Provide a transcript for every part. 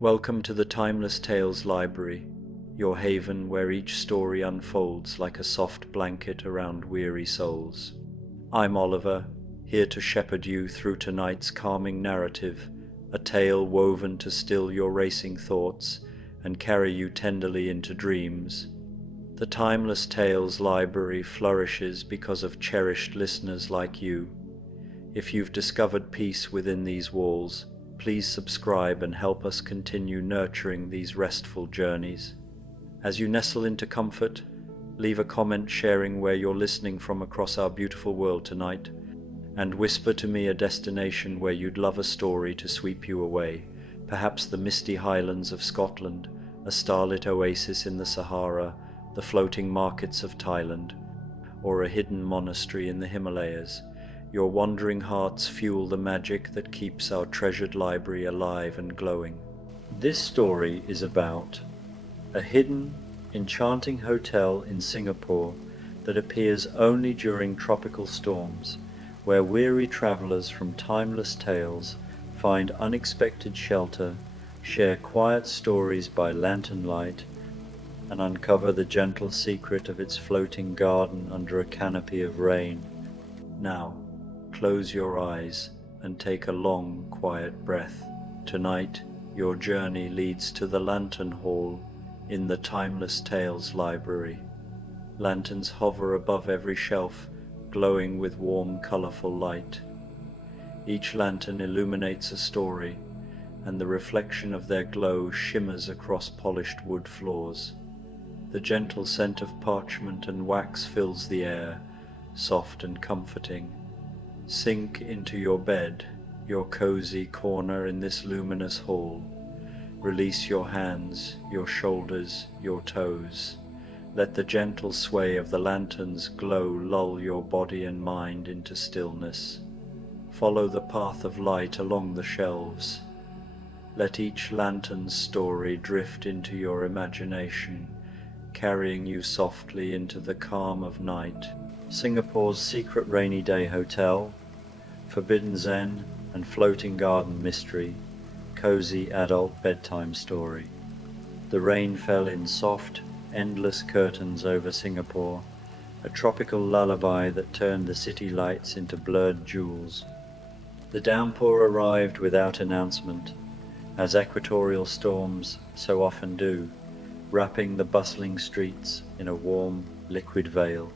Welcome to the Timeless Tales Library, your haven where each story unfolds like a soft blanket around weary souls. I'm Oliver, here to shepherd you through tonight's calming narrative, a tale woven to still your racing thoughts and carry you tenderly into dreams. The Timeless Tales Library flourishes because of cherished listeners like you. If you've discovered peace within these walls, please subscribe and help us continue nurturing these restful journeys. As you nestle into comfort, leave a comment sharing where you're listening from across our beautiful world tonight, and whisper to me a destination where you'd love a story to sweep you away, perhaps the misty highlands of Scotland, a starlit oasis in the Sahara, the floating markets of Thailand, or a hidden monastery in the Himalayas. Your wandering hearts fuel the magic that keeps our treasured library alive and glowing. This story is about a hidden, enchanting hotel in Singapore that appears only during tropical storms, where weary travelers from timeless tales find unexpected shelter, share quiet stories by lantern light, and uncover the gentle secret of its floating garden under a canopy of rain. Now, close your eyes and take a long, quiet breath. Tonight, your journey leads to the Lantern Hall in the Timeless Tales Library. Lanterns hover above every shelf, glowing with warm, colorful light. Each lantern illuminates a story, and the reflection of their glow shimmers across polished wood floors. The gentle scent of parchment and wax fills the air, soft and comforting. Sink into your bed, your cozy corner in this luminous hall. Release your hands, your shoulders, your toes. Let the gentle sway of the lantern's glow lull your body and mind into stillness. Follow the path of light along the shelves. Let each lantern's story drift into your imagination, carrying you softly into the calm of night. Singapore's secret rainy day hotel, forbidden zen and floating garden mystery, cozy adult bedtime story. The rain fell in soft, endless curtains over Singapore, a tropical lullaby that turned the city lights into blurred jewels. The downpour arrived without announcement, as equatorial storms so often do, wrapping the bustling streets in a warm, liquid veil.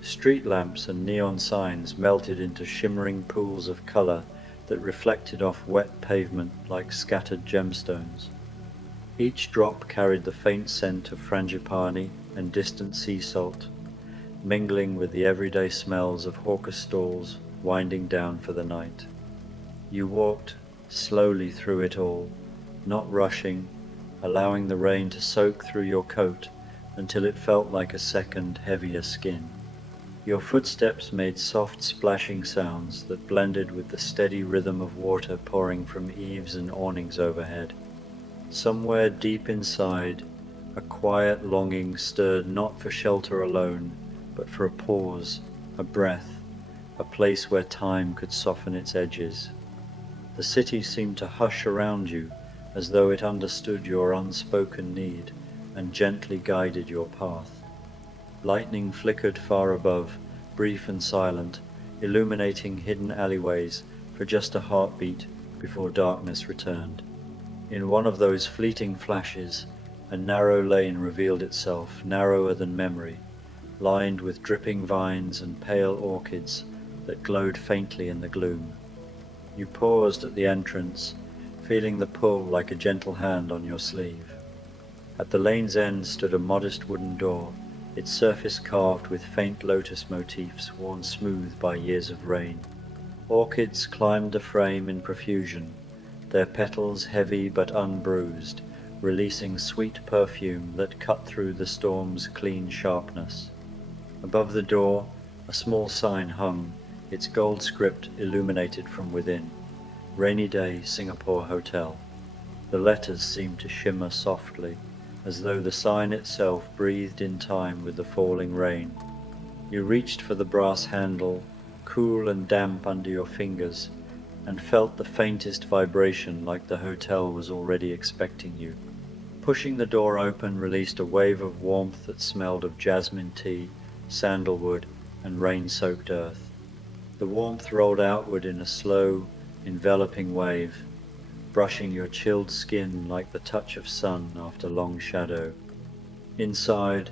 Street lamps and neon signs melted into shimmering pools of color that reflected off wet pavement like scattered gemstones. Each drop carried the faint scent of frangipani and distant sea salt, mingling with the everyday smells of hawker stalls winding down for the night. You walked slowly through it all, not rushing, allowing the rain to soak through your coat until it felt like a second, heavier skin. Your footsteps made soft splashing sounds that blended with the steady rhythm of water pouring from eaves and awnings overhead. Somewhere deep inside, a quiet longing stirred not for shelter alone, but for a pause, a breath, a place where time could soften its edges. The city seemed to hush around you, as though it understood your unspoken need and gently guided your path. Lightning flickered far above, brief and silent, illuminating hidden alleyways for just a heartbeat before darkness returned. In one of those fleeting flashes, a narrow lane revealed itself, narrower than memory, lined with dripping vines and pale orchids that glowed faintly in the gloom. You paused at the entrance, feeling the pull like a gentle hand on your sleeve. At the lane's end stood a modest wooden door, its surface carved with faint lotus motifs worn smooth by years of rain. Orchids climbed the frame in profusion, their petals heavy but unbruised, releasing sweet perfume that cut through the storm's clean sharpness. Above the door, a small sign hung, its gold script illuminated from within. Rainy Day Singapore Hotel. The letters seemed to shimmer softly, as though the sign itself breathed in time with the falling rain. You reached for the brass handle, cool and damp under your fingers, and felt the faintest vibration like the hotel was already expecting you. Pushing the door open released a wave of warmth that smelled of jasmine tea, sandalwood, and rain-soaked earth. The warmth rolled outward in a slow, enveloping wave, brushing your chilled skin like the touch of sun after long shadow. Inside,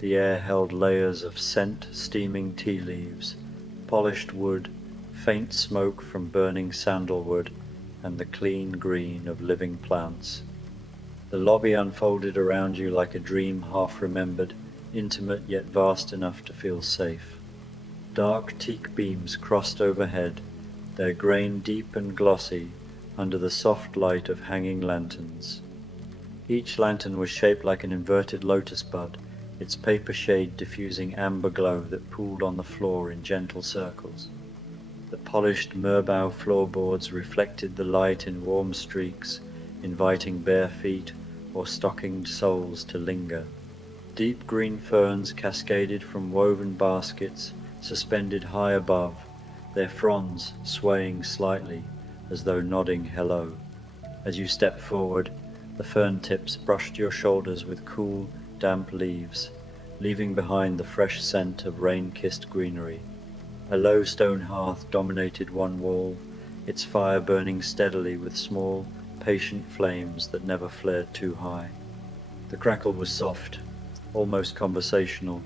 the air held layers of scent, steaming tea leaves, polished wood, faint smoke from burning sandalwood, and the clean green of living plants. The lobby unfolded around you like a dream half remembered, intimate yet vast enough to feel safe. Dark teak beams crossed overhead, their grain deep and glossy under the soft light of hanging lanterns. Each lantern was shaped like an inverted lotus bud, its paper shade diffusing amber glow that pooled on the floor in gentle circles. The polished merbau floorboards reflected the light in warm streaks, inviting bare feet or stockinged soles to linger. Deep green ferns cascaded from woven baskets suspended high above, their fronds swaying slightly as though nodding hello. As you stepped forward, the fern tips brushed your shoulders with cool, damp leaves, leaving behind the fresh scent of rain-kissed greenery. A low stone hearth dominated one wall, its fire burning steadily with small, patient flames that never flared too high. The crackle was soft, almost conversational,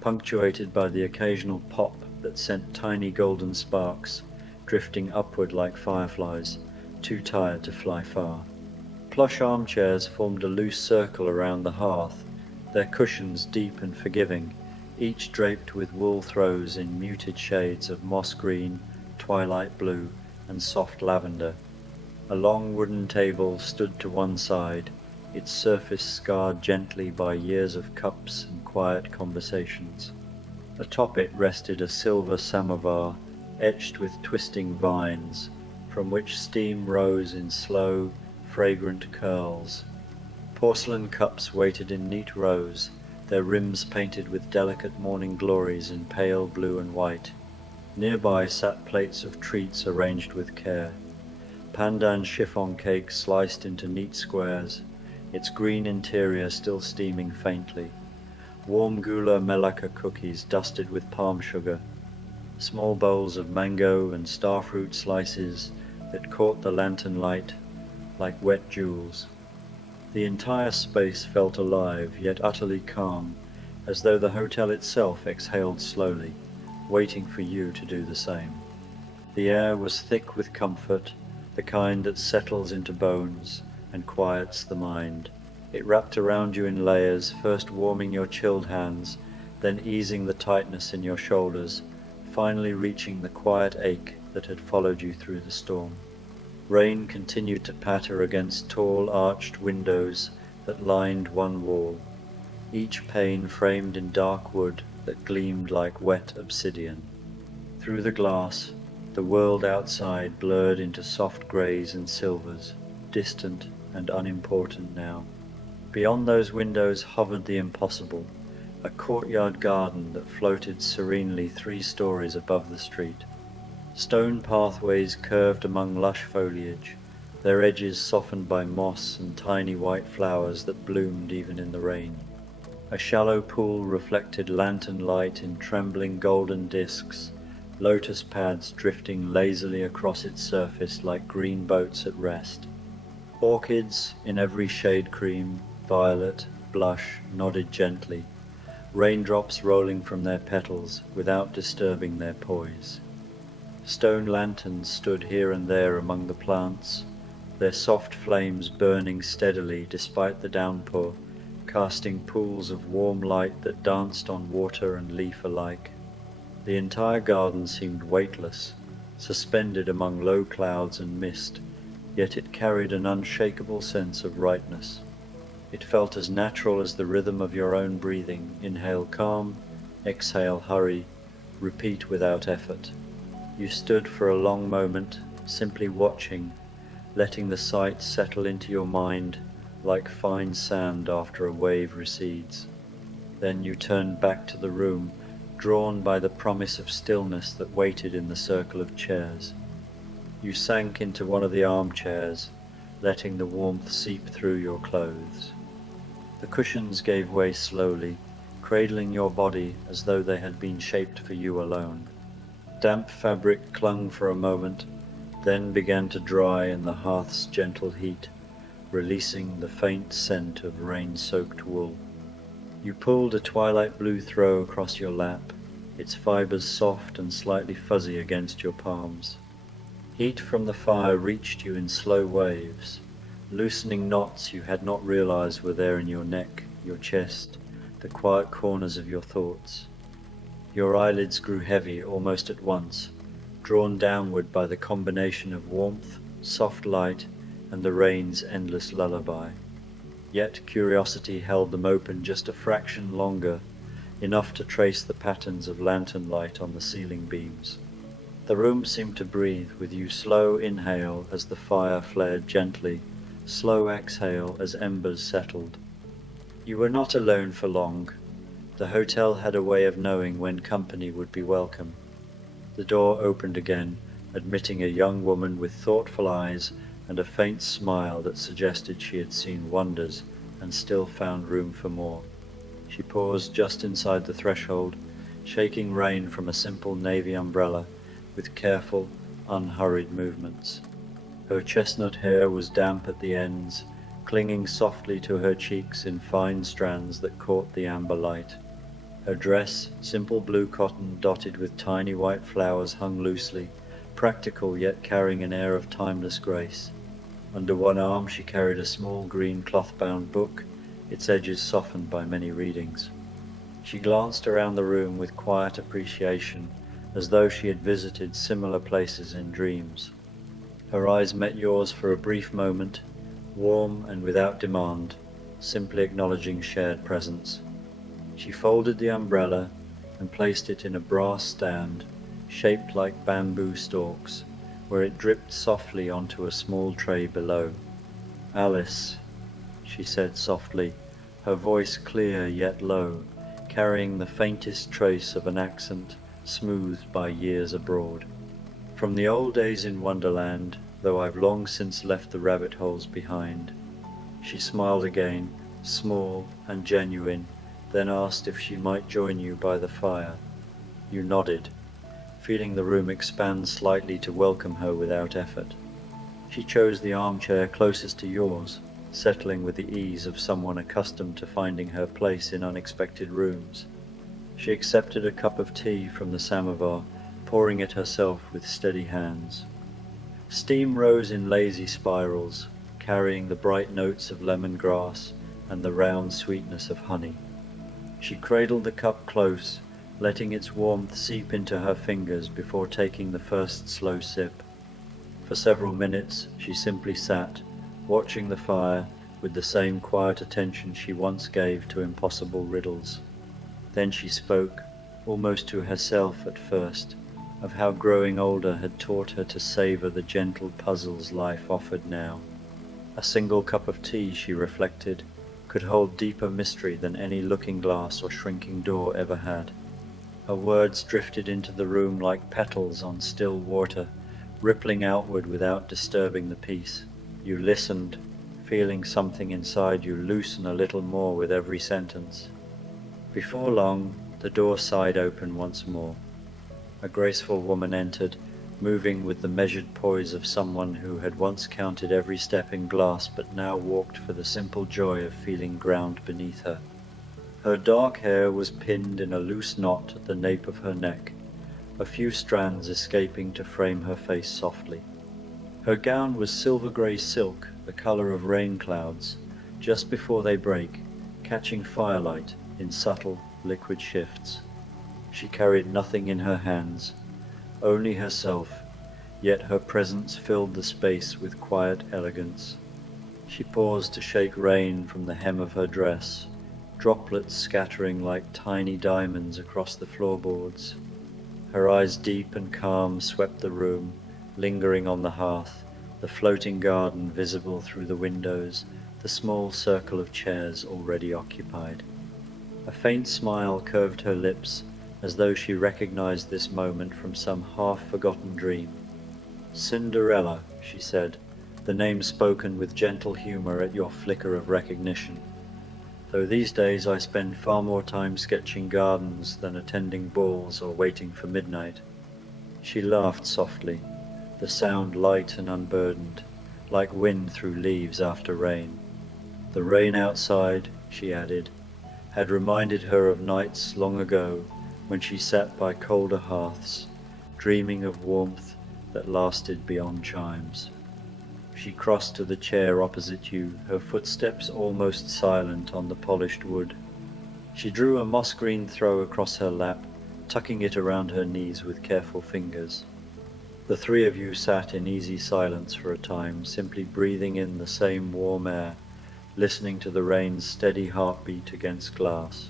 punctuated by the occasional pop that sent tiny golden sparks drifting upward like fireflies, too tired to fly far. Plush armchairs formed a loose circle around the hearth, their cushions deep and forgiving, each draped with wool throws in muted shades of moss green, twilight blue, and soft lavender. A long wooden table stood to one side, its surface scarred gently by years of cups and quiet conversations. Atop it rested a silver samovar, etched with twisting vines, from which steam rose in slow, fragrant curls. Porcelain cups waited in neat rows, their rims painted with delicate morning glories in pale blue and white. Nearby sat plates of treats arranged with care. Pandan chiffon cake sliced into neat squares, its green interior still steaming faintly. Warm gula melaka cookies dusted with palm sugar. Small bowls of mango and starfruit slices that caught the lantern light like wet jewels. The entire space felt alive, yet utterly calm, as though the hotel itself exhaled slowly, waiting for you to do the same. The air was thick with comfort, the kind that settles into bones and quiets the mind. It wrapped around you in layers, first warming your chilled hands, then easing the tightness in your shoulders, finally reaching the quiet ache that had followed you through the storm. Rain continued to patter against tall arched windows that lined one wall, each pane framed in dark wood that gleamed like wet obsidian. Through the glass, the world outside blurred into soft greys and silvers, distant and unimportant now. Beyond those windows hovered the impossible, a courtyard garden that floated serenely 3 stories above the street. Stone pathways curved among lush foliage, their edges softened by moss and tiny white flowers that bloomed even in the rain. A shallow pool reflected lantern light in trembling golden discs, lotus pads drifting lazily across its surface like green boats at rest. Orchids in every shade cream, violet, blush, nodded gently, raindrops rolling from their petals without disturbing their poise. Stone lanterns stood here and there among the plants, their soft flames burning steadily despite the downpour, casting pools of warm light that danced on water and leaf alike. The entire garden seemed weightless, suspended among low clouds and mist, yet it carried an unshakable sense of rightness. It felt as natural as the rhythm of your own breathing. Inhale calm, exhale hurry, repeat without effort. You stood for a long moment, simply watching, letting the sight settle into your mind like fine sand after a wave recedes. Then you turned back to the room, drawn by the promise of stillness that waited in the circle of chairs. You sank into one of the armchairs, letting the warmth seep through your clothes. The cushions gave way slowly, cradling your body as though they had been shaped for you alone. Damp fabric clung for a moment, then began to dry in the hearth's gentle heat, releasing the faint scent of rain-soaked wool. You pulled a twilight blue throw across your lap, its fibers soft and slightly fuzzy against your palms. Heat from the fire reached you in slow waves, loosening knots you had not realized were there in your neck, your chest, the quiet corners of your thoughts. Your eyelids grew heavy almost at once, drawn downward by the combination of warmth, soft light, and the rain's endless lullaby. Yet curiosity held them open just a fraction longer, enough to trace the patterns of lantern light on the ceiling beams. The room seemed to breathe with you, slow inhale as the fire flared gently, slow exhale as embers settled. You were not alone for long. The hotel had a way of knowing when company would be welcome. The door opened again, admitting a young woman with thoughtful eyes and a faint smile that suggested she had seen wonders and still found room for more. She paused just inside the threshold, shaking rain from a simple navy umbrella with careful, unhurried movements. Her chestnut hair was damp at the ends, clinging softly to her cheeks in fine strands that caught the amber light. Her dress, simple blue cotton dotted with tiny white flowers, hung loosely, practical yet carrying an air of timeless grace. Under one arm she carried a small green cloth-bound book, its edges softened by many readings. She glanced around the room with quiet appreciation, as though she had visited similar places in dreams. Her eyes met yours for a brief moment, warm and without demand, simply acknowledging shared presence. She folded the umbrella and placed it in a brass stand, shaped like bamboo stalks, where it dripped softly onto a small tray below. "Alice," she said softly, her voice clear yet low, carrying the faintest trace of an accent smoothed by years abroad. "From the old days in Wonderland, though I've long since left the rabbit holes behind." She smiled again, small and genuine, then asked if she might join you by the fire. You nodded, feeling the room expand slightly to welcome her without effort. She chose the armchair closest to yours, settling with the ease of someone accustomed to finding her place in unexpected rooms. She accepted a cup of tea from the samovar, pouring it herself with steady hands. Steam rose in lazy spirals, carrying the bright notes of lemongrass and the round sweetness of honey. She cradled the cup close, letting its warmth seep into her fingers before taking the first slow sip. For several minutes she simply sat, watching the fire with the same quiet attention she once gave to impossible riddles. Then she spoke, almost to herself at first, of how growing older had taught her to savor the gentle puzzles life offered now. A single cup of tea, she reflected, could hold deeper mystery than any looking-glass or shrinking door ever had. Her words drifted into the room like petals on still water, rippling outward without disturbing the peace. You listened, feeling something inside you loosen a little more with every sentence. Before long, the door sighed open once more. A graceful woman entered, moving with the measured poise of someone who had once counted every step in glass but now walked for the simple joy of feeling ground beneath her. Her dark hair was pinned in a loose knot at the nape of her neck, a few strands escaping to frame her face softly. Her gown was silver-grey silk, the color of rain clouds, just before they break, catching firelight in subtle, liquid shifts. She carried nothing in her hands, only herself, yet her presence filled the space with quiet elegance. She paused to shake rain from the hem of her dress, droplets scattering like tiny diamonds across the floorboards. Her eyes deep and calm swept the room, lingering on the hearth, the floating garden visible through the windows, the small circle of chairs already occupied. A faint smile curved her lips, as though she recognized this moment from some half-forgotten dream. Cinderella, she said, the name spoken with gentle humor at your flicker of recognition. Though these days I spend far more time sketching gardens than attending balls or waiting for midnight. She laughed softly, the sound light and unburdened, like wind through leaves after rain. The rain outside, she added, had reminded her of nights long ago when she sat by colder hearths, dreaming of warmth that lasted beyond chimes. She crossed to the chair opposite you, her footsteps almost silent on the polished wood. She drew a moss-green throw across her lap, tucking it around her knees with careful fingers. The three of you sat in easy silence for a time, simply breathing in the same warm air, listening to the rain's steady heartbeat against glass.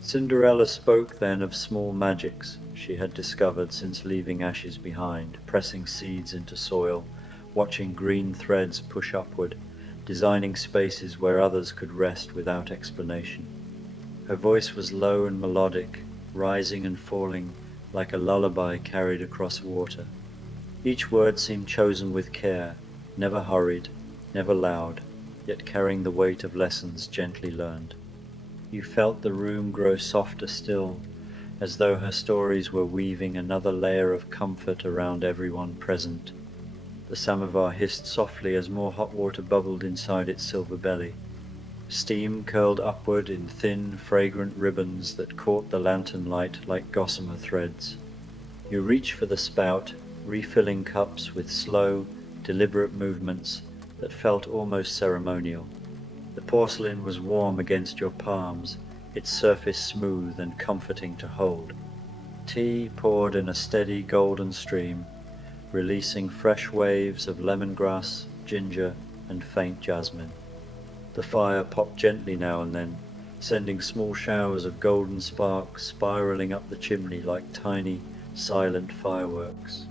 Cinderella spoke then of small magics she had discovered since leaving ashes behind, pressing seeds into soil, watching green threads push upward, designing spaces where others could rest without explanation. Her voice was low and melodic, rising and falling like a lullaby carried across water. Each word seemed chosen with care, never hurried, never loud, yet carrying the weight of lessons gently learned. You felt the room grow softer still, as though her stories were weaving another layer of comfort around everyone present. The samovar hissed softly as more hot water bubbled inside its silver belly. Steam curled upward in thin, fragrant ribbons that caught the lantern light like gossamer threads. You reached for the spout, refilling cups with slow, deliberate movements that felt almost ceremonial. The porcelain was warm against your palms, its surface smooth and comforting to hold. Tea poured in a steady golden stream, releasing fresh waves of lemongrass, ginger, and faint jasmine. The fire popped gently now and then, sending small showers of golden sparks spiraling up the chimney like tiny, silent fireworks.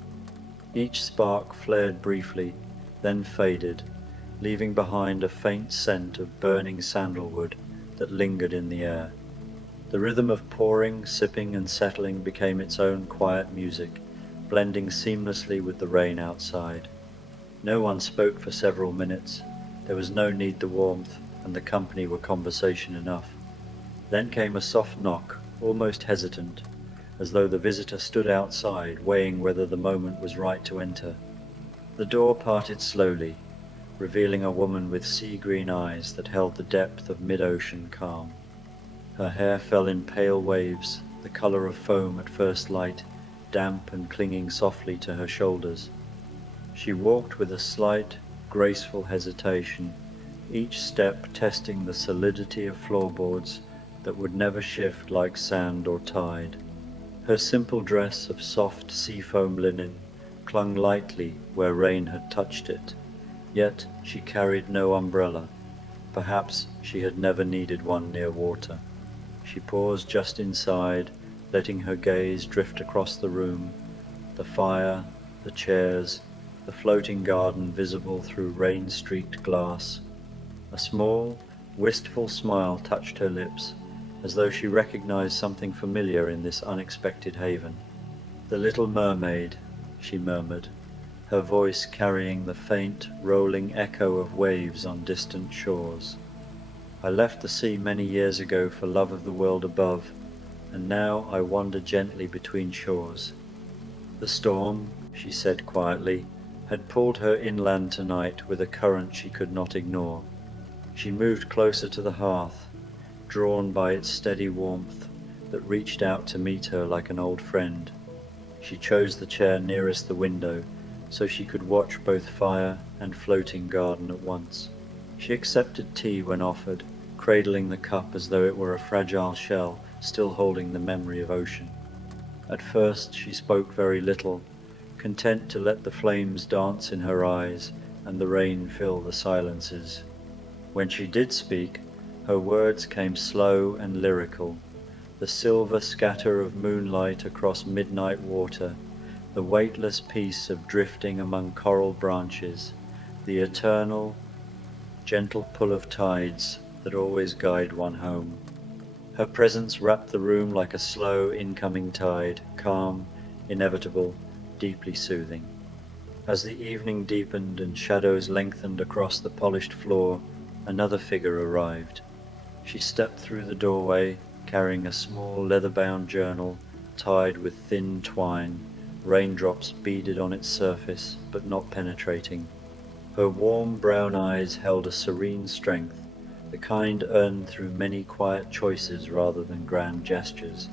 Each spark flared briefly, then faded, leaving behind a faint scent of burning sandalwood that lingered in the air. The rhythm of pouring, sipping, and settling became its own quiet music, blending seamlessly with the rain outside. No one spoke for several minutes. There was no need the warmth, and the company were conversation enough. Then came a soft knock, almost hesitant, as though the visitor stood outside, weighing whether the moment was right to enter. The door parted slowly, revealing a woman with sea-green eyes that held the depth of mid-ocean calm. Her hair fell in pale waves, the color of foam at first light, damp and clinging softly to her shoulders. She walked with a slight, graceful hesitation, each step testing the solidity of floorboards that would never shift like sand or tide. Her simple dress of soft seafoam linen clung lightly where rain had touched it, yet she carried no umbrella. Perhaps she had never needed one near water. She paused just inside, letting her gaze drift across the room, the fire, the chairs, the floating garden visible through rain-streaked glass. A small, wistful smile touched her lips, as though she recognized something familiar in this unexpected haven. "The little mermaid," she murmured, her voice carrying the faint, rolling echo of waves on distant shores. "I left the sea many years ago for love of the world above, and now I wander gently between shores." The storm, she said quietly, had pulled her inland tonight with a current she could not ignore. She moved closer to the hearth, drawn by its steady warmth that reached out to meet her like an old friend. She chose the chair nearest the window, so she could watch both fire and floating garden at once. She accepted tea when offered, cradling the cup as though it were a fragile shell still holding the memory of ocean. At first she spoke very little, content to let the flames dance in her eyes and the rain fill the silences. When she did speak, her words came slow and lyrical, the silver scatter of moonlight across midnight water, the weightless peace of drifting among coral branches, the eternal, gentle pull of tides that always guide one home. Her presence wrapped the room like a slow incoming tide, calm, inevitable, deeply soothing. As the evening deepened and shadows lengthened across the polished floor, another figure arrived. She stepped through the doorway, carrying a small leather-bound journal tied with thin twine, raindrops beaded on its surface but not penetrating. Her warm brown eyes held a serene strength, the kind earned through many quiet choices rather than grand gestures.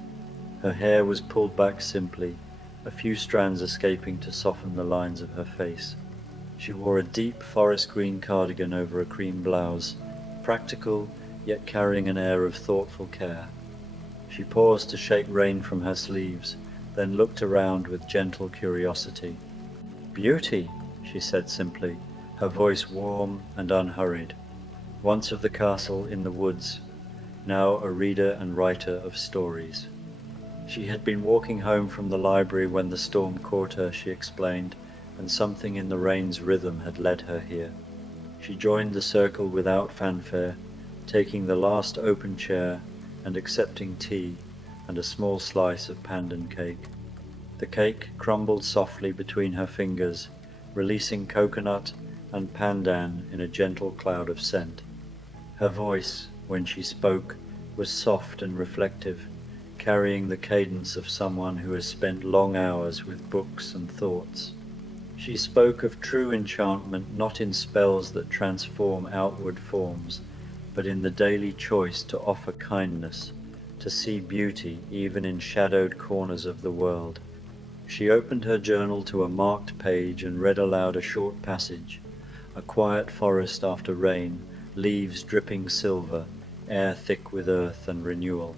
Her hair was pulled back simply, a few strands escaping to soften the lines of her face. She wore a deep forest green cardigan over a cream blouse, practical yet carrying an air of thoughtful care. She paused to shake rain from her sleeves, then looked around with gentle curiosity. "Beauty," she said simply, her voice warm and unhurried. Once of the castle in the woods, now a reader and writer of stories. She had been walking home from the library when the storm caught her, she explained, and something in the rain's rhythm had led her here. She joined the circle without fanfare, taking the last open chair and accepting tea and a small slice of pandan cake. The cake crumbled softly between her fingers, releasing coconut and pandan in a gentle cloud of scent. Her voice, when she spoke, was soft and reflective, carrying the cadence of someone who has spent long hours with books and thoughts. She spoke of true enchantment not in spells that transform outward forms, but in the daily choice to offer kindness, to see beauty even in shadowed corners of the world. She opened her journal to a marked page and read aloud a short passage. A quiet forest after rain, leaves dripping silver, air thick with earth and renewal.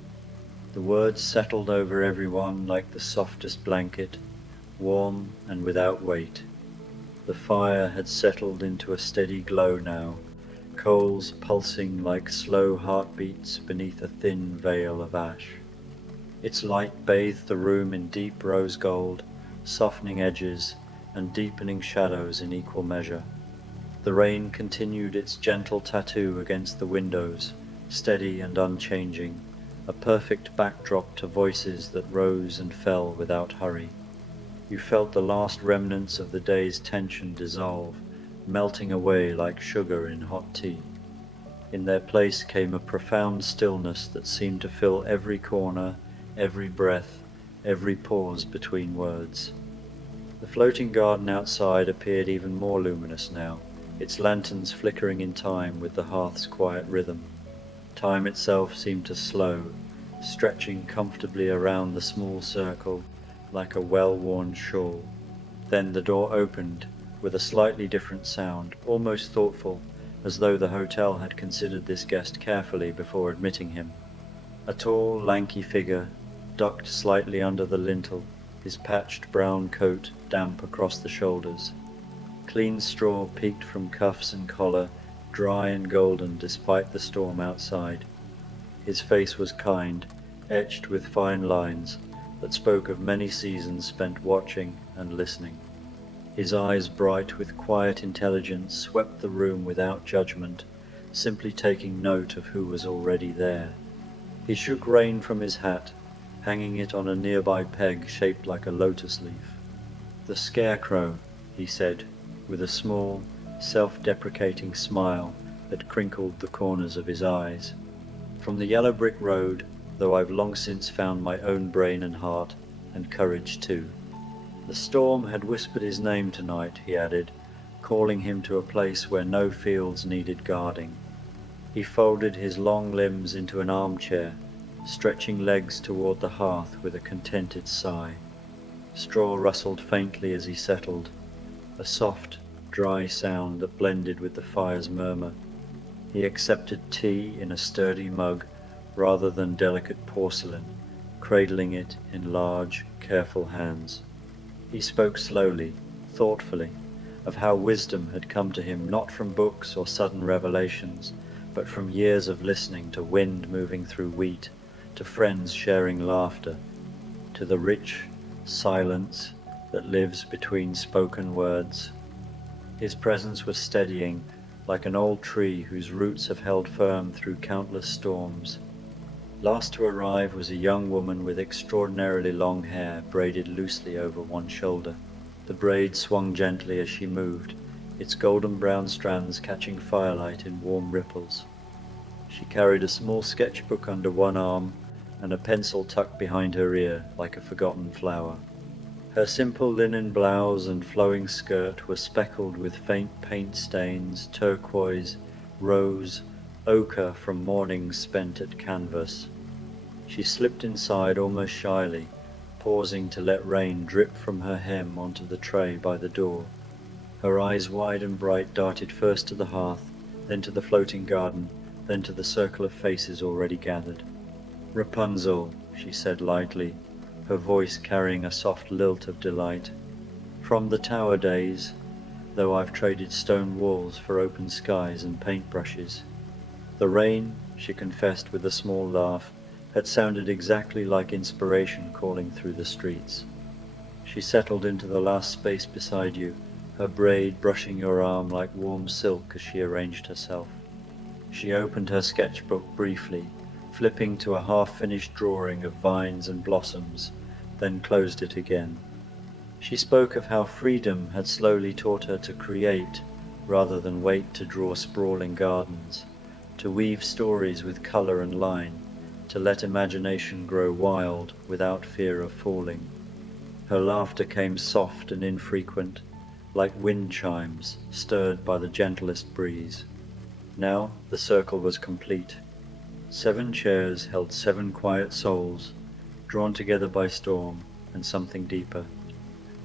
The words settled over everyone like the softest blanket, warm and without weight. The fire had settled into a steady glow now, coals pulsing like slow heartbeats beneath a thin veil of ash. Its light bathed the room in deep rose gold, softening edges and deepening shadows in equal measure. The rain continued its gentle tattoo against the windows, steady and unchanging, a perfect backdrop to voices that rose and fell without hurry. You felt the last remnants of the day's tension dissolve, melting away like sugar in hot tea. In their place came a profound stillness that seemed to fill every corner, every breath, every pause between words. The floating garden outside appeared even more luminous now, its lanterns flickering in time with the hearth's quiet rhythm. Time itself seemed to slow, stretching comfortably around the small circle like a well-worn shawl. Then the door opened with a slightly different sound, almost thoughtful, as though the hotel had considered this guest carefully before admitting him. A tall, lanky figure ducked slightly under the lintel, his patched brown coat damp across the shoulders. Clean straw peeked from cuffs and collar, dry and golden despite the storm outside. His face was kind, etched with fine lines that spoke of many seasons spent watching and listening. His eyes, bright with quiet intelligence, swept the room without judgment, simply taking note of who was already there. He shook rain from his hat, hanging it on a nearby peg shaped like a lotus leaf. "The scarecrow," he said, with a small, self-deprecating smile that crinkled the corners of his eyes. "From the yellow brick road, though I've long since found my own brain and heart, and courage too." The storm had whispered his name tonight, he added, calling him to a place where no fields needed guarding. He folded his long limbs into an armchair, stretching legs toward the hearth with a contented sigh. Straw rustled faintly as he settled, a soft, dry sound that blended with the fire's murmur. He accepted tea in a sturdy mug rather than delicate porcelain, cradling it in large, careful hands. He spoke slowly, thoughtfully, of how wisdom had come to him not from books or sudden revelations, but from years of listening to wind moving through wheat, to friends sharing laughter, to the rich silence that lives between spoken words. His presence was steadying, like an old tree whose roots have held firm through countless storms. Last to arrive was a young woman with extraordinarily long hair braided loosely over one shoulder. The braid swung gently as she moved, its golden-brown strands catching firelight in warm ripples. She carried a small sketchbook under one arm and a pencil tucked behind her ear like a forgotten flower. Her simple linen blouse and flowing skirt were speckled with faint paint stains, turquoise, rose, ochre from mornings spent at canvas. She slipped inside almost shyly, pausing to let rain drip from her hem onto the tray by the door. Her eyes wide and bright darted first to the hearth, then to the floating garden, then to the circle of faces already gathered. "Rapunzel," she said lightly, her voice carrying a soft lilt of delight. "From the tower days, though I've traded stone walls for open skies and paintbrushes." The rain, she confessed with a small laugh, had sounded exactly like inspiration calling through the streets. She settled into the last space beside you, her braid brushing your arm like warm silk as she arranged herself. She opened her sketchbook briefly, flipping to a half-finished drawing of vines and blossoms, then closed it again. She spoke of how freedom had slowly taught her to create, rather than wait to draw sprawling gardens, to weave stories with color and line, to let imagination grow wild without fear of falling. Her laughter came soft and infrequent, like wind chimes stirred by the gentlest breeze. Now the circle was complete. 7 chairs held 7 quiet souls, drawn together by storm and something deeper.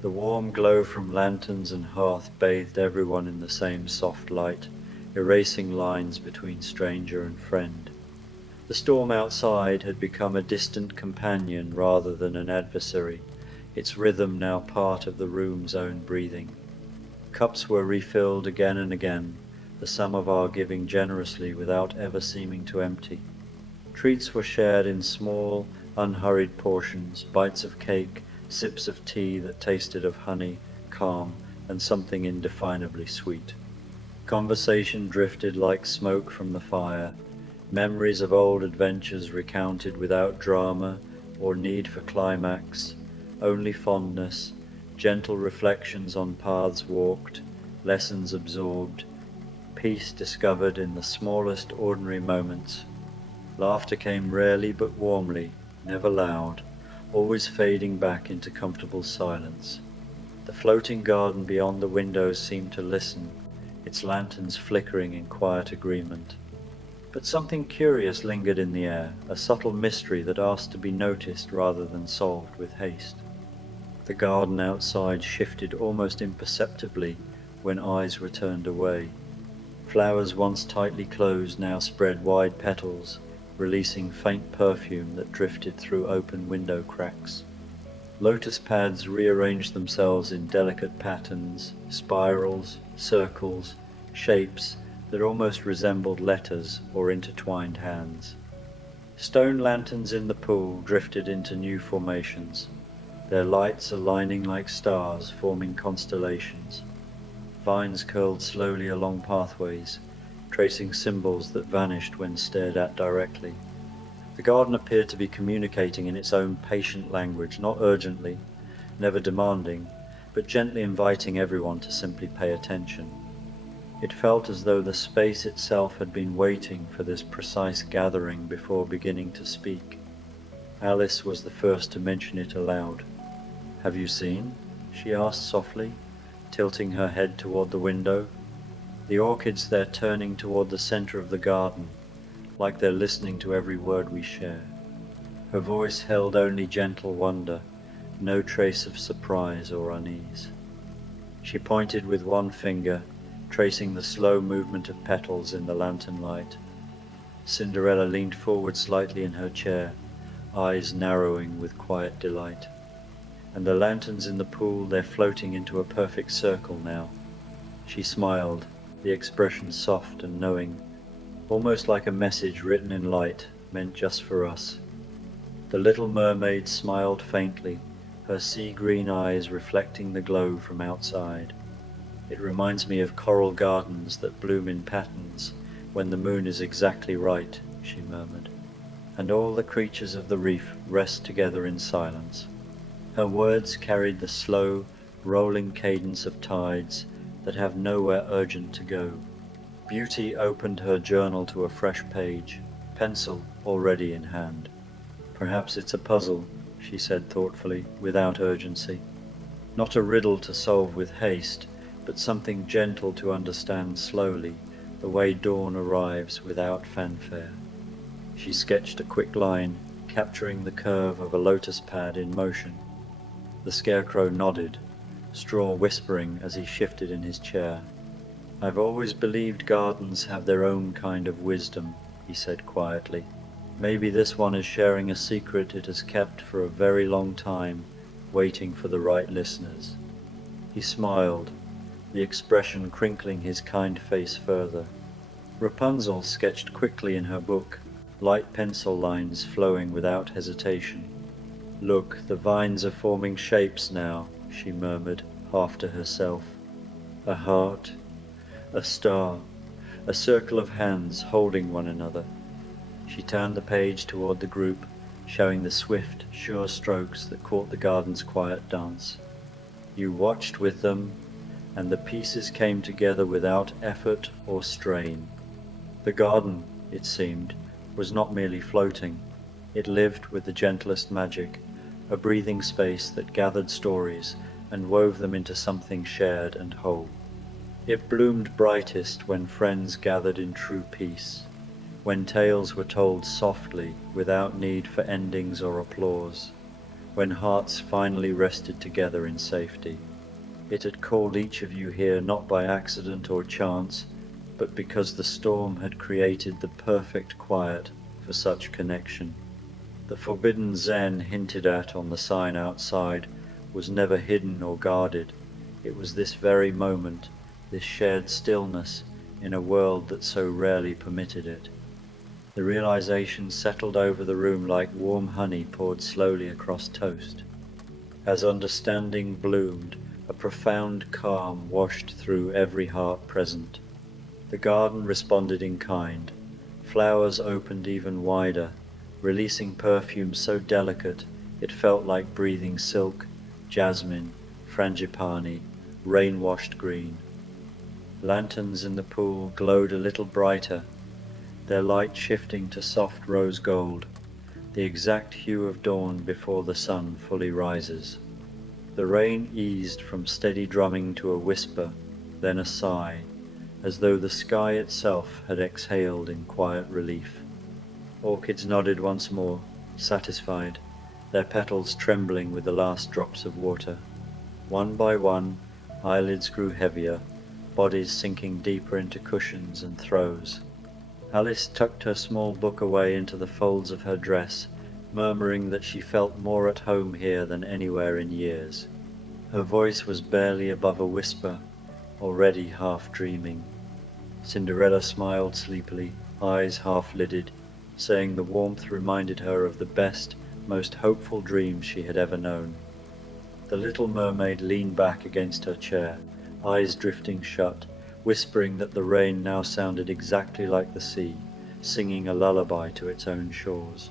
The warm glow from lanterns and hearth bathed everyone in the same soft light, erasing lines between stranger and friend. The storm outside had become a distant companion rather than an adversary, its rhythm now part of the room's own breathing. Cups were refilled again and again, the samovar giving generously without ever seeming to empty. Treats were shared in small, unhurried portions, bites of cake, sips of tea that tasted of honey, calm, and something indefinably sweet. Conversation drifted like smoke from the fire, memories of old adventures recounted without drama or need for climax, only fondness, gentle reflections on paths walked, lessons absorbed, peace discovered in the smallest ordinary moments. Laughter came rarely but warmly, never loud, always fading back into comfortable silence. The floating garden beyond the windows seemed to listen, its lanterns flickering in quiet agreement. But something curious lingered in the air, a subtle mystery that asked to be noticed rather than solved with haste. The garden outside shifted almost imperceptibly when eyes were turned away. Flowers once tightly closed now spread wide petals, releasing faint perfume that drifted through open window cracks. Lotus pads rearranged themselves in delicate patterns, spirals, circles, shapes that almost resembled letters or intertwined hands. Stone lanterns in the pool drifted into new formations, their lights aligning like stars, forming constellations. Vines curled slowly along pathways, tracing symbols that vanished when stared at directly. The garden appeared to be communicating in its own patient language, not urgently, never demanding, but gently inviting everyone to simply pay attention. It felt as though the space itself had been waiting for this precise gathering before beginning to speak. Alice was the first to mention it aloud. "Have you seen?" she asked softly, tilting her head toward the window. The orchids there turning toward the center of the garden, like they're listening to every word we share. Her voice held only gentle wonder, no trace of surprise or unease. She pointed with one finger, tracing the slow movement of petals in the lantern light. Cinderella leaned forward slightly in her chair, eyes narrowing with quiet delight. And the lanterns in the pool, they're floating into a perfect circle now. She smiled, the expression soft and knowing, almost like a message written in light, meant just for us. The little mermaid smiled faintly, her sea-green eyes reflecting the glow from outside. "It reminds me of coral gardens that bloom in patterns when the moon is exactly right," she murmured. "And all the creatures of the reef rest together in silence." Her words carried the slow, rolling cadence of tides that have nowhere urgent to go. Beauty opened her journal to a fresh page, pencil already in hand. Perhaps it's a puzzle, she said thoughtfully, without urgency. Not a riddle to solve with haste, but something gentle to understand slowly, the way dawn arrives without fanfare. She sketched a quick line, capturing the curve of a lotus pad in motion. The Scarecrow nodded, Straw whispering as he shifted in his chair. "I've always believed gardens have their own kind of wisdom," he said quietly. "Maybe this one is sharing a secret it has kept for a very long time, waiting for the right listeners." He smiled, the expression crinkling his kind face further. Rapunzel sketched quickly in her book, light pencil lines flowing without hesitation. "Look, the vines are forming shapes now," she murmured, half to herself. A heart, a star, a circle of hands holding one another. She turned the page toward the group, showing the swift, sure strokes that caught the garden's quiet dance. You watched with them, and the pieces came together without effort or strain. The garden, it seemed, was not merely floating. It lived with the gentlest magic, a breathing space that gathered stories and wove them into something shared and whole. It bloomed brightest when friends gathered in true peace, when tales were told softly without need for endings or applause, when hearts finally rested together in safety. It had called each of you here not by accident or chance, but because the storm had created the perfect quiet for such connection. The forbidden Zen hinted at on the sign outside was never hidden or guarded. It was this very moment, this shared stillness in a world that so rarely permitted it. The realization settled over the room like warm honey poured slowly across toast. As understanding bloomed, a profound calm washed through every heart present. The garden responded in kind. Flowers opened even wider, releasing perfume so delicate it felt like breathing silk, jasmine, frangipani, rain-washed green. Lanterns in the pool glowed a little brighter, their light shifting to soft rose gold, the exact hue of dawn before the sun fully rises. The rain eased from steady drumming to a whisper, then a sigh, as though the sky itself had exhaled in quiet relief. Orchids nodded once more, satisfied, their petals trembling with the last drops of water. One by one, eyelids grew heavier, bodies sinking deeper into cushions and throws. Alice tucked her small book away into the folds of her dress, murmuring that she felt more at home here than anywhere in years. Her voice was barely above a whisper, already half dreaming. Cinderella smiled sleepily, eyes half-lidded, saying the warmth reminded her of the best, most hopeful dreams she had ever known. The little mermaid leaned back against her chair, eyes drifting shut, whispering that the rain now sounded exactly like the sea, singing a lullaby to its own shores.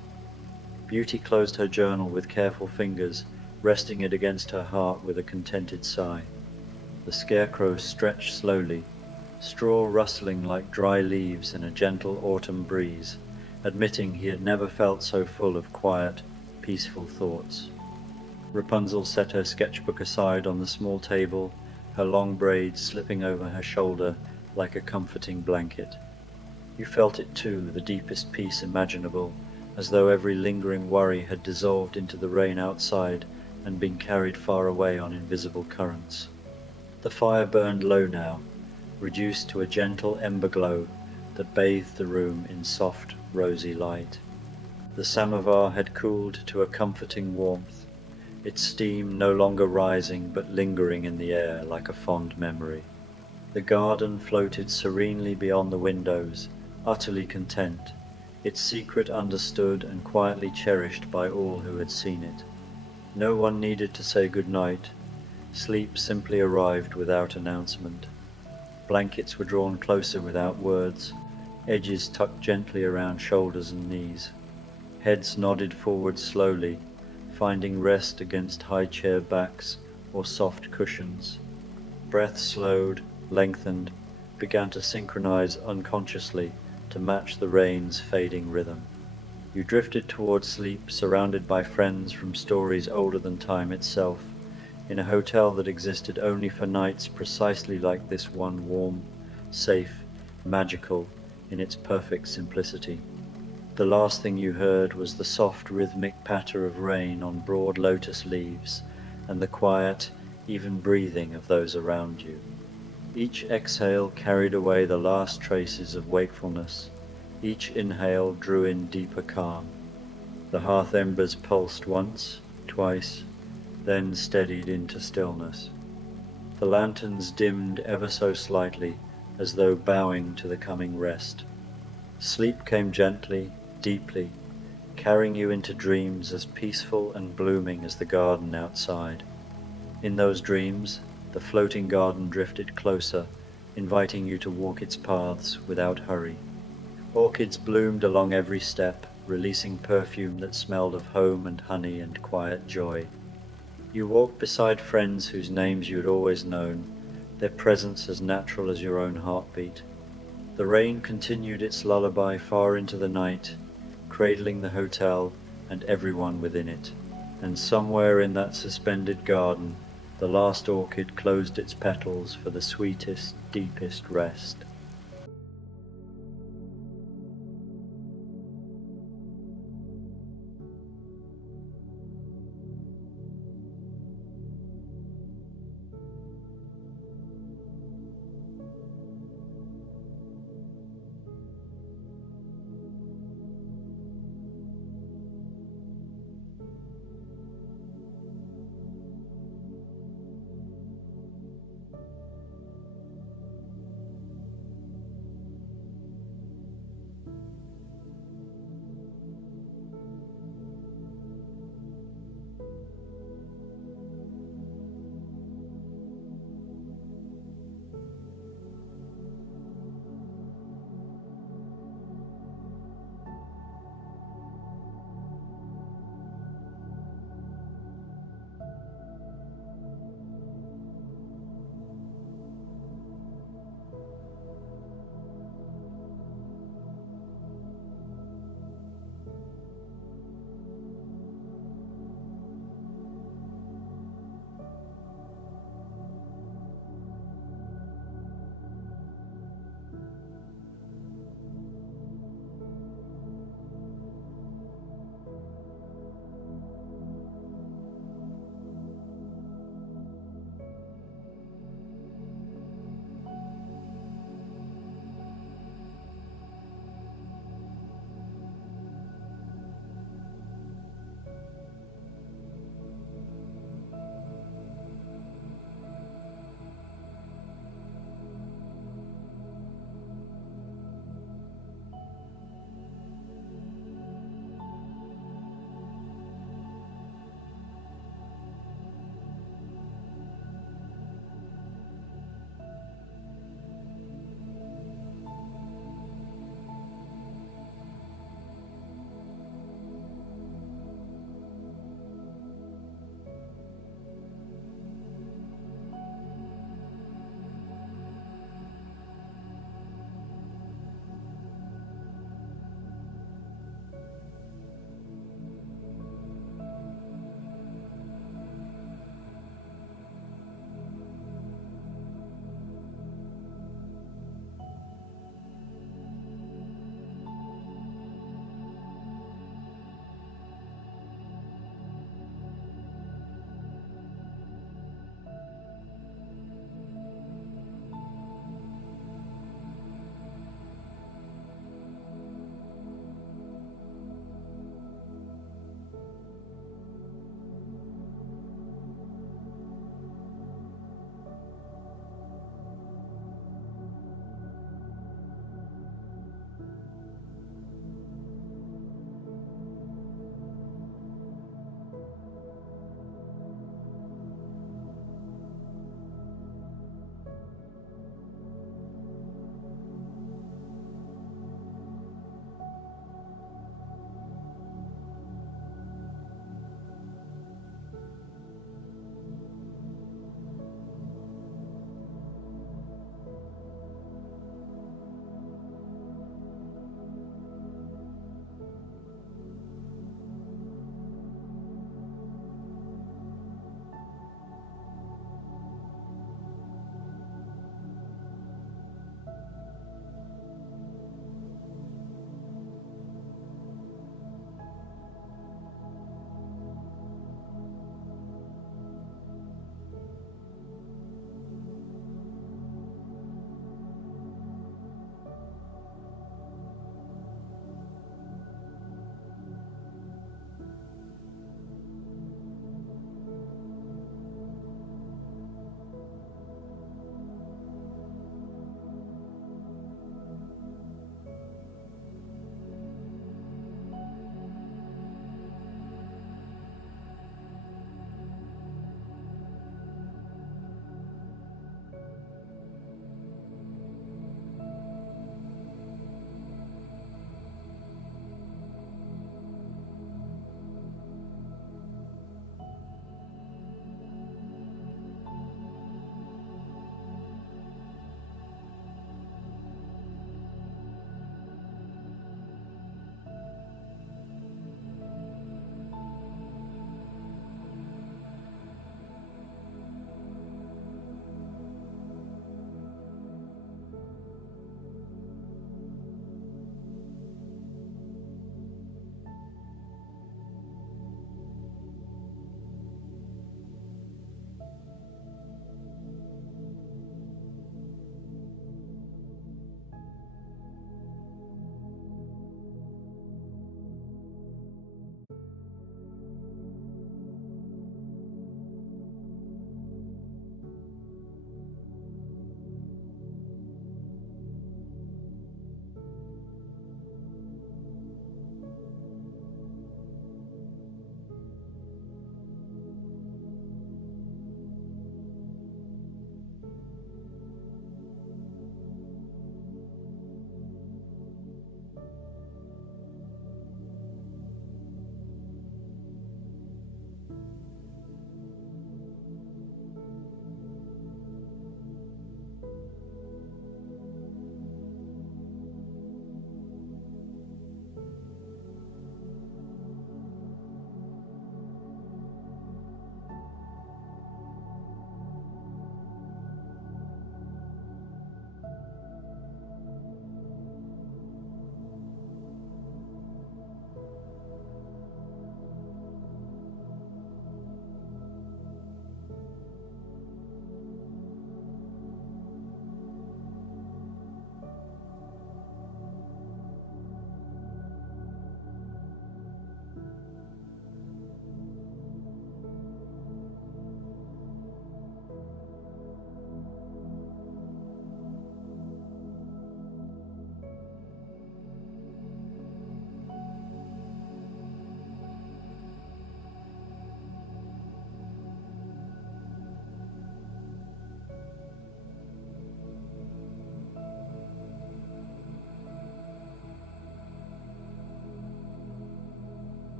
Beauty closed her journal with careful fingers, resting it against her heart with a contented sigh. The Scarecrow stretched slowly, straw rustling like dry leaves in a gentle autumn breeze, admitting he had never felt so full of quiet, peaceful thoughts. Rapunzel set her sketchbook aside on the small table, her long braids slipping over her shoulder like a comforting blanket. You felt it too, the deepest peace imaginable, as though every lingering worry had dissolved into the rain outside and been carried far away on invisible currents. The fire burned low now, reduced to a gentle ember glow that bathed the room in soft, rosy light. The samovar had cooled to a comforting warmth, its steam no longer rising but lingering in the air like a fond memory. The garden floated serenely beyond the windows, utterly content, its secret understood and quietly cherished by all who had seen it. No one needed to say good night. Sleep simply arrived without announcement. Blankets were drawn closer without words, edges tucked gently around shoulders and knees. Heads nodded forward slowly, finding rest against high chair backs or soft cushions. Breath slowed, lengthened, began to synchronize unconsciously to match the rain's fading rhythm. You drifted toward sleep, surrounded by friends from stories older than time itself, in a hotel that existed only for nights precisely like this one, warm, safe, magical, in its perfect simplicity. The last thing you heard was the soft rhythmic patter of rain on broad lotus leaves and the quiet, even breathing of those around you. Each exhale carried away the last traces of wakefulness. Each inhale drew in deeper calm. The hearth embers pulsed once, twice, then steadied into stillness. The lanterns dimmed ever so slightly, as though bowing to the coming rest. Sleep came gently, deeply, carrying you into dreams as peaceful and blooming as the garden outside. In those dreams, the floating garden drifted closer, inviting you to walk its paths without hurry. Orchids bloomed along every step, releasing perfume that smelled of home and honey and quiet joy. You walked beside friends whose names you had always known, their presence as natural as your own heartbeat. The rain continued its lullaby far into the night, cradling the hotel and everyone within it. And somewhere in that suspended garden, the last orchid closed its petals for the sweetest, deepest rest.